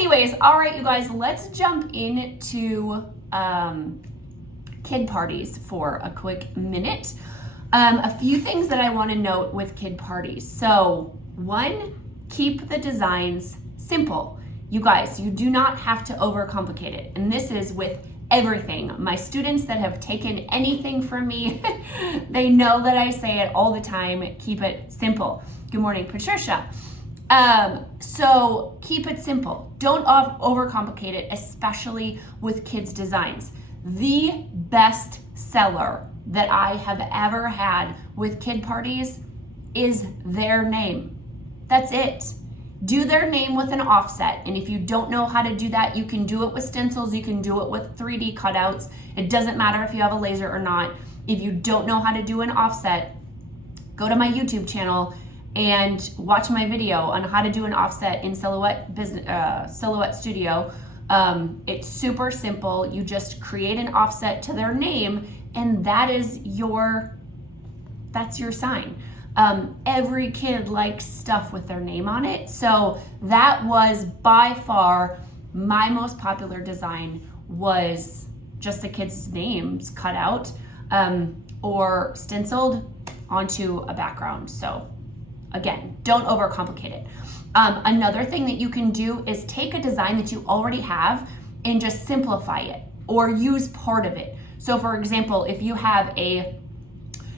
anyways, all right, you guys, let's jump into kid parties for a quick minute. A few things that I want to note with kid parties. So one, keep the designs simple. You guys, you do not have to overcomplicate it. And this is with everything. My students that have taken anything from me, they know that I say it all the time, keep it simple. Good morning, Patricia. So keep it simple. Don't overcomplicate it, especially with kids' designs. The best seller that I have ever had with kid parties is their name. That's it. Do their name with an offset. And if you don't know how to do that, you can do it with stencils, you can do it with 3D cutouts. It doesn't matter if you have a laser or not. If you don't know how to do an offset, go to my YouTube channel and watch my video on how to do an offset in Silhouette Studio. It's super simple. You just create an offset to their name, and that's your sign. Every kid likes stuff with their name on it. So that was by far my most popular design, was just the kids' names cut out or stenciled onto a background. So again, don't overcomplicate it. Another thing that you can do is take a design that you already have and just simplify it or use part of it. So for example, if you have a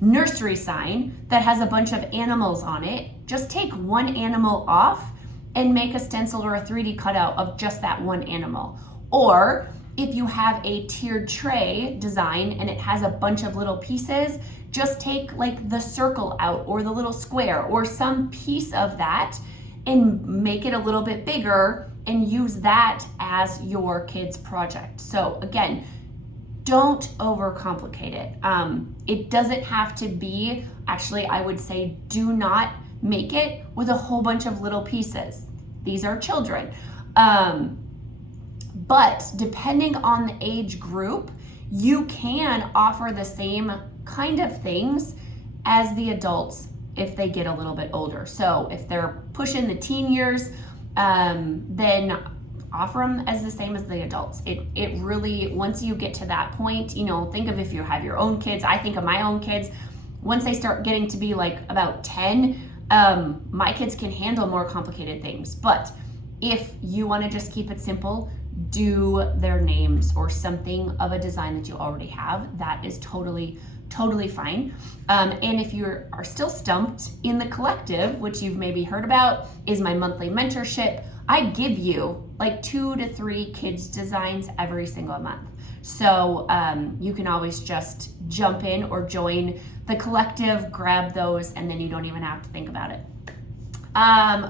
nursery sign that has a bunch of animals on it, just take one animal off and make a stencil or a 3D cutout of just that one animal. Or if you have a tiered tray design and it has a bunch of little pieces, just take like the circle out or the little square or some piece of that and make it a little bit bigger and use that as your kid's project. So again, don't overcomplicate it. It doesn't have to be, actually, I would say do not make it with a whole bunch of little pieces. These are children. But depending on the age group, you can offer the same kind of things as the adults if they get a little bit older. So if they're pushing the teen years, then offer them as the same as the adults. It really, once you get to that point, think of if you have your own kids. I think of my own kids, once they start getting to be like about 10, my kids can handle more complicated things. But if you want to just keep it simple, do their names or something of a design that you already have. That is totally fine. And if you are still stumped, in the collective, which you've maybe heard about, is my monthly mentorship. I give you like 2 to 3 kids designs every single month. So you can always just jump in or join the collective, grab those, and then you don't even have to think about it.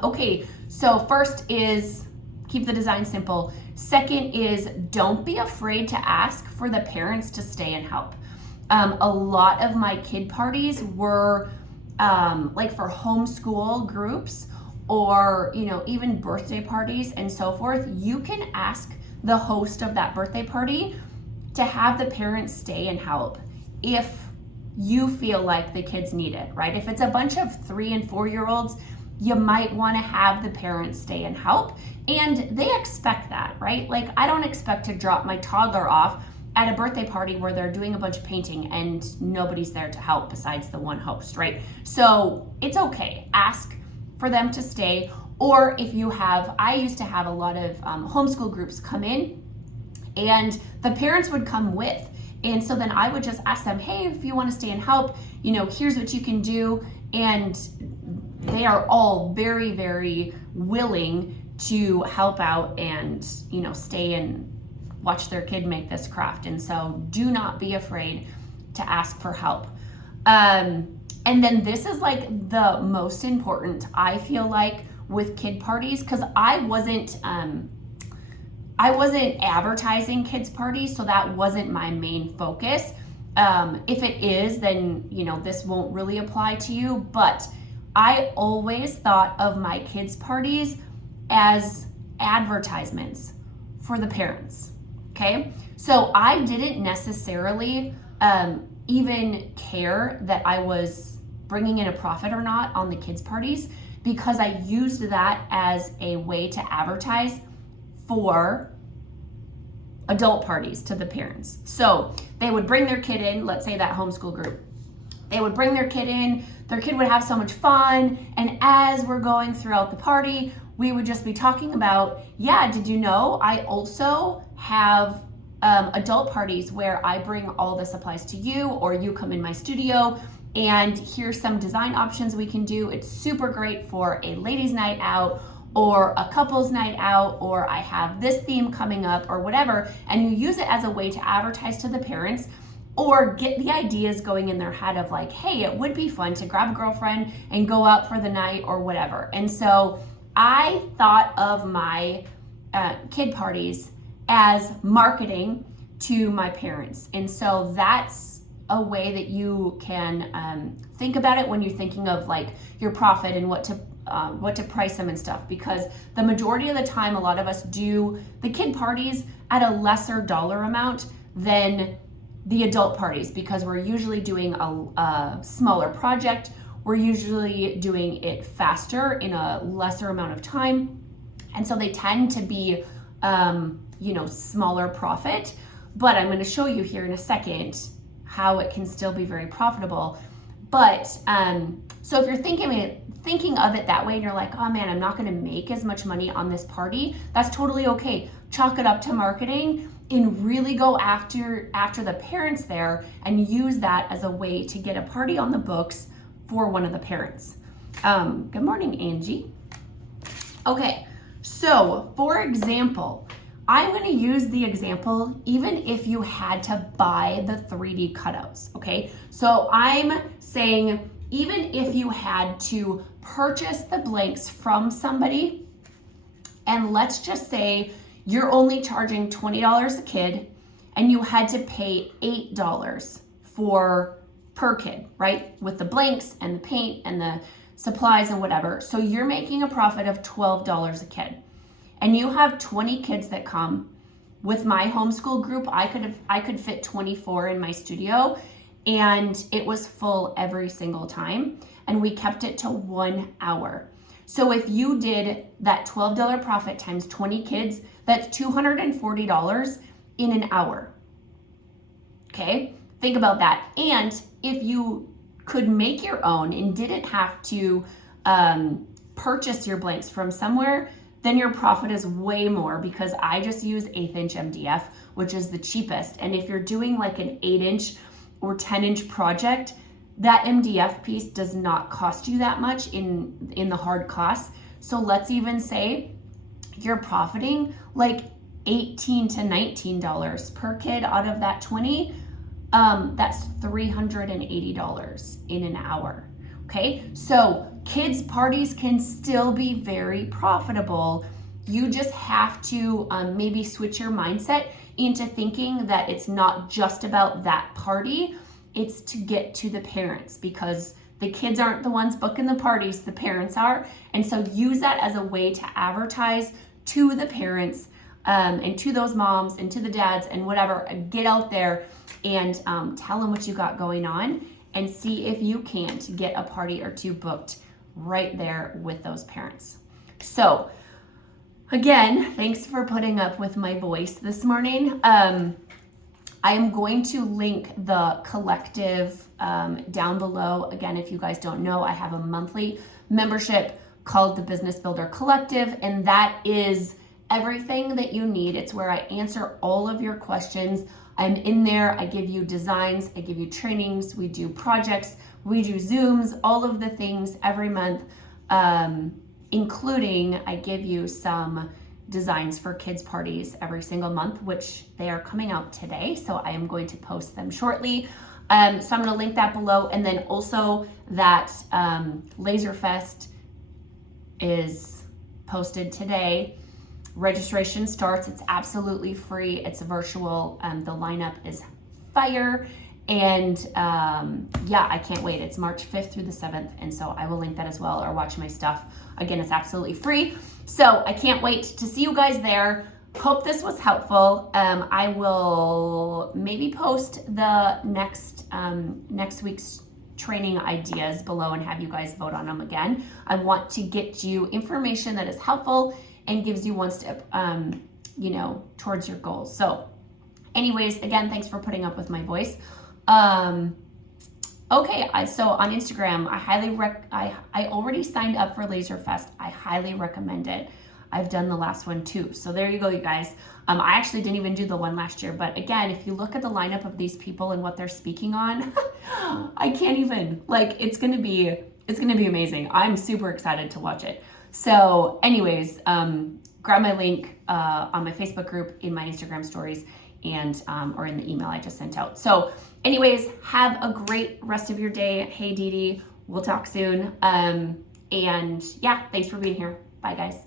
Okay, so first is keep the design simple. Second is don't be afraid to ask for the parents to stay and help. A lot of my kid parties were like for homeschool groups or even birthday parties and so forth. You can ask the host of that birthday party to have the parents stay and help if you feel like the kids need it, right? If it's a bunch of 3 and 4-year-olds, you might want to have the parents stay and help, and they expect that, right? Like, I don't expect to drop my toddler off at a birthday party where they're doing a bunch of painting and nobody's there to help besides the one host, right? So it's okay. Ask for them to stay. Or if you have, I used to have a lot of homeschool groups come in and the parents would come with. And so then I would just ask them, hey, if you want to stay and help, here's what you can do. And they are all very, very willing to help out and, stay and watch their kid make this craft. And so do not be afraid to ask for help. And then this is like the most important, I feel like, with kid parties, because I wasn't advertising kids parties, so that wasn't my main focus. If it is, then this won't really apply to you. But I always thought of my kids parties as advertisements for the parents. Okay, so I didn't necessarily even care that I was bringing in a profit or not on the kids parties, because I used that as a way to advertise for adult parties to the parents. So they would bring their kid in, let's say that homeschool group. They would bring their kid in, their kid would have so much fun, and as we're going throughout the party, we would just be talking about, yeah, did you know I also have adult parties where I bring all the supplies to you, or you come in my studio, and here's some design options we can do. It's super great for a ladies' night out, or a couple's night out, or I have this theme coming up, or whatever, and you use it as a way to advertise to the parents, or get the ideas going in their head of like, hey, it would be fun to grab a girlfriend and go out for the night or whatever. And so I thought of my kid parties as marketing to my parents. And so that's a way that you can think about it when you're thinking of like your profit and what to price them and stuff, because the majority of the time, a lot of us do the kid parties at a lesser dollar amount than the adult parties, because we're usually doing a smaller project. We're usually doing it faster in a lesser amount of time. And so they tend to be, smaller profit. But I'm going to show you here in a second how it can still be very profitable. But so if you're thinking of it that way and you're like, oh man, I'm not going to make as much money on this party, that's totally okay. Chalk it up to marketing and really go after the parents there and use that as a way to get a party on the books for one of the parents. Good morning, Angie. Okay, so for example, I'm going to use the example even if you had to buy the 3D cutouts, okay? So I'm saying even if you had to purchase the blanks from somebody, and let's just say you're only charging $20 a kid and you had to pay $8 per kid, right? With the blanks and the paint and the supplies and whatever. So you're making a profit of $12 a kid. And you have 20 kids that come. With my homeschool group, I could fit 24 in my studio, and it was full every single time. And we kept it to 1 hour. So if you did that $12 profit times 20 kids, that's $240 in an hour. Okay, think about that. And if you could make your own and didn't have to purchase your blanks from somewhere, then your profit is way more, because I just use 1/8 inch MDF, which is the cheapest. And if you're doing like an 8-inch or 10-inch project, that MDF piece does not cost you that much in the hard costs. So let's even say you're profiting like $18 to $19 per kid out of that 20. That's $380 in an hour. Okay, so kids' parties can still be very profitable. You just have to maybe switch your mindset into thinking that it's not just about that party. It's to get to the parents, because the kids aren't the ones booking the parties, the parents are. And so use that as a way to advertise to the parents and to those moms and to the dads and whatever. Get out there and tell them what you got going on, and see if you can't get a party or two booked right there with those parents. So again, thanks for putting up with my voice this morning. I am going to link the collective down below. Again, if you guys don't know, I have a monthly membership called the Business Builder Collective, and that is everything that you need. It's where I answer all of your questions. I'm in there. I give you designs, I give you trainings, we do projects, we do Zooms, all of the things every month, including I give you some designs for kids' parties every single month, which they are coming out today. So I am going to post them shortly. So I'm going to link that below. And then also that Laser Fest is posted today. Registration starts. It's absolutely free. It's virtual. The lineup is fire. And yeah, I can't wait. It's March 5th through the 7th. And so I will link that as well, or watch my stuff. Again, it's absolutely free. So I can't wait to see you guys there. Hope this was helpful. I will maybe post the next week's training ideas below and have you guys vote on them again. I want to get you information that is helpful and gives you one step you know, towards your goals. So anyways, again, thanks for putting up with my voice. Okay, so on Instagram, I already signed up for Laser Fest. I highly recommend it. I've done the last one too. So there you go, you guys. I actually didn't even do the one last year, but again, if you look at the lineup of these people and what they're speaking on, I can't even, like, it's gonna be amazing. I'm super excited to watch it. So anyways, grab my link on my Facebook group, in my Instagram stories, and or in the email I just sent out. So anyways, have a great rest of your day. Hey, Dee Dee, we'll talk soon. And yeah, thanks for being here. Bye, guys.